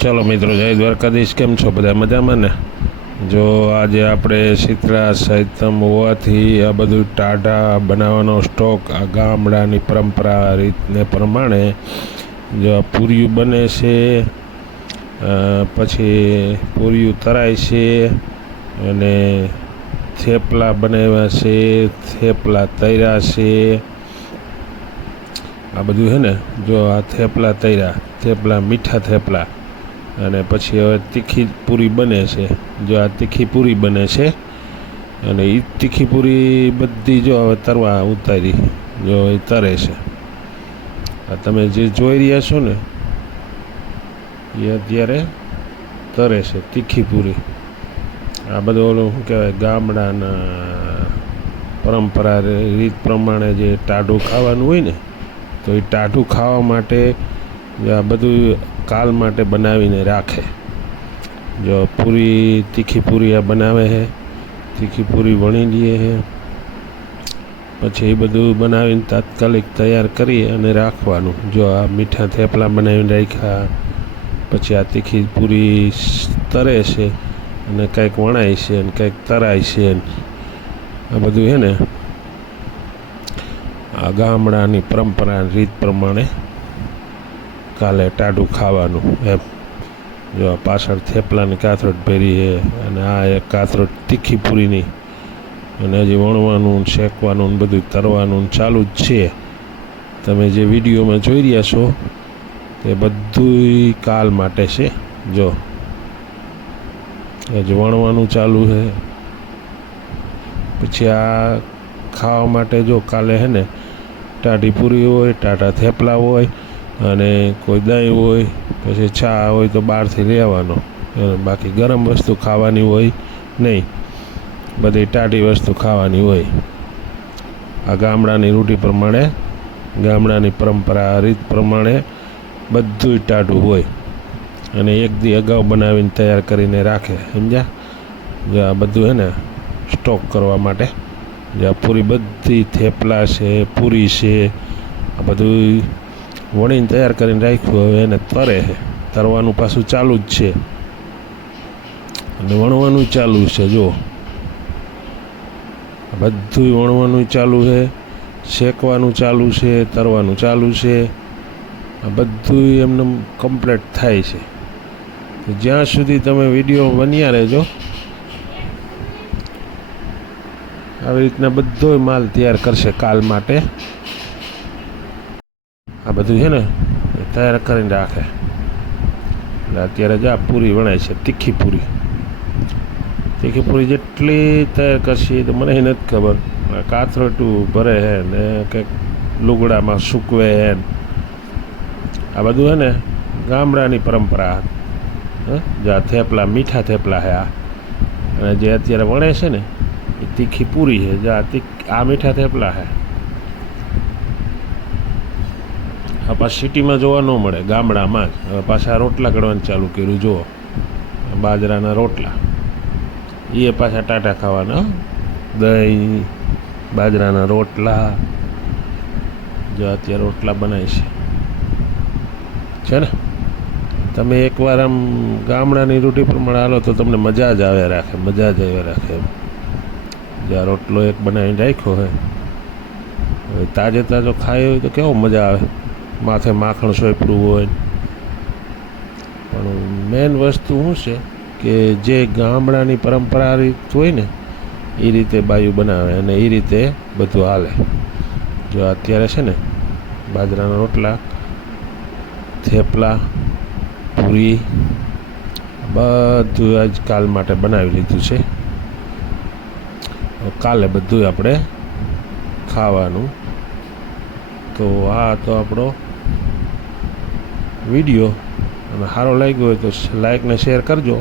चलो मित्रों, जय द्वारकाधीश। केम छो बधा मजामां ने? जो आज आपणे शीतला साहित्यम होवाथी आ बधुं टाढा बनावવાનો स्टॉक आ गामडानी परंपरा रीतने प्रमाणे जो आ पूरियूं बने छे, पछी पूरियूं तराय छे अने थेपला बनाव्या छे, थेपला तळ्या छे। आ बधुं है ने जो आ थेपला तळ्या, थेपला मीठा थेपला अने पछी हवे तीखी पूरी बने छे। जो आ तीखी पूरी बने छे अने ई तीखी पूरी बधी जो हवे तरवा उतारी जो ए तरे छे। आ तमे जे जोई रह्या छो ने ए अत्यारे तरे छे तीखी पूरी। आ बधुं ओલું શું કહેવાય ગામડાના પરંપરા રીત પ્રમાણે જે ટાઢું ખાવાનું હોય ને, તો એ ટાઢું ખાવા માટે આ બધું કાલ માટે બનાવીને રાખે। जो पूरी तीखी पूरी आ बनावे है, तीखी पूरी वणी लीए है, पछी ए बधुं बनावीने तात्कालिक तैयार करी अने राखवानुं। जो आ मीठा थेपला बनावीने राख्या, पछी आ तीखी पूरी तरे छे अने कंईक वणाय छे अने कंईक तराय छे। आ बधुं है ने आ गामडानी परंपरा रीत प्रमाणे काले टाढुं खावानुं एम। जो आ पाछळ थेपलानी काथरोट भरी है अने आ एक काथरोट तीखी पूरीनी अने हजी वणवानुं शेकवानुं बधुं तरवानुं चालू ज छे। तमे जे विडियोमां जोई रह्या छो ते बधुंय काल माटे छे। जो हजी वणवानुं चालू है, पछी आ खावा माटे जो काले है ने टाढी पूरी होय, टाढा थेपला होय अने कोई दही होय, पछी छा होय तो बहारथी लेवानो। बाकी गरम वस्तु खावानी होय नहीं, बधी टाढी वस्तु खावानी होय। आ गामडानी रूढी प्रमाणे, गामडानी परंपरा रीत प्रमाणे बधुंय टाढुं होय अने एक दी अगाऊ बनावीने तैयार करीने राखे। समझ्या? जो आ बधुं है ने स्टॉक करवा माटे। जो आ पूरी बधी थेपला छे, पूरी छे, आ बधुं वणीने तैयार करीने राख्युं। हवे एने तरे है, तरवानुं पाछुं चालू ज छे अने वणवानुं चालू छे। जो बधुंय वणवानुं चालू है, शेकवानुं चालू छे, तरवानुं चालू छे। आ बधुंय एमने कम्प्लीट थाय छे। ज्यां सुधी तमे विडियो बन्या रहेजो। આવી રીતના બધો માલ તૈયાર કરશે કાલ માટે। આ બધું છે ને તૈયાર કરીને રાખે। એટલે અત્યારે જ આ પૂરી વણાય છે, તીખી પૂરી। તીખી પૂરી જેટલી તૈયાર કરશે તો મને નથી ખબર। કાથરોટું ભરે હે ને કંઈક લુગડામાં સૂકવે હે। આ બધું છે ને ગામડાની પરંપરા। જો આ થેપલા મીઠા થેપલા છે આ, અને જે અત્યારે વણે છે ને એ तीखी पूरी है। जो आ मीठा थेपला है। आ पाछ सिटी में जोवा न मळे, गामडामां ज। हवे पाछा रोटला गळवानुं चालू कर्युं। जुओ बाજરાના रोटला, ए पाछा टाटा खावाना। दही, बाજરાના रोटला। जो अत्यारे रोटला बनाय छे ने, तमे एकवार आम गामडानी रूढी प्रमाणे हालो तो तमने मजा ज आवे राखे, मजा ज आवे राखे। ज्यां रोटलो एक बनावीने राख्यो है, ताजे ताजो खायो होय तो केवो मजा आवे। माथे माखण सोंपड़ुं होय। पण मेन वस्तु शुं छे के जे गामडानी परंपरा रीत होय ने ए रीते बायु बनावे अने ए रीते बधुं हाले। जो अत्यारे छे ने बाજરાના रोटला, थेपला, पूरी बधुं આજકાલ માટે બનાવી લીધું છે। काले बधुं आपणे खावानुं। तो आ तो आपणो विडियो, अने सारो लाग्यो होय तो लाइक ने शेर करजो।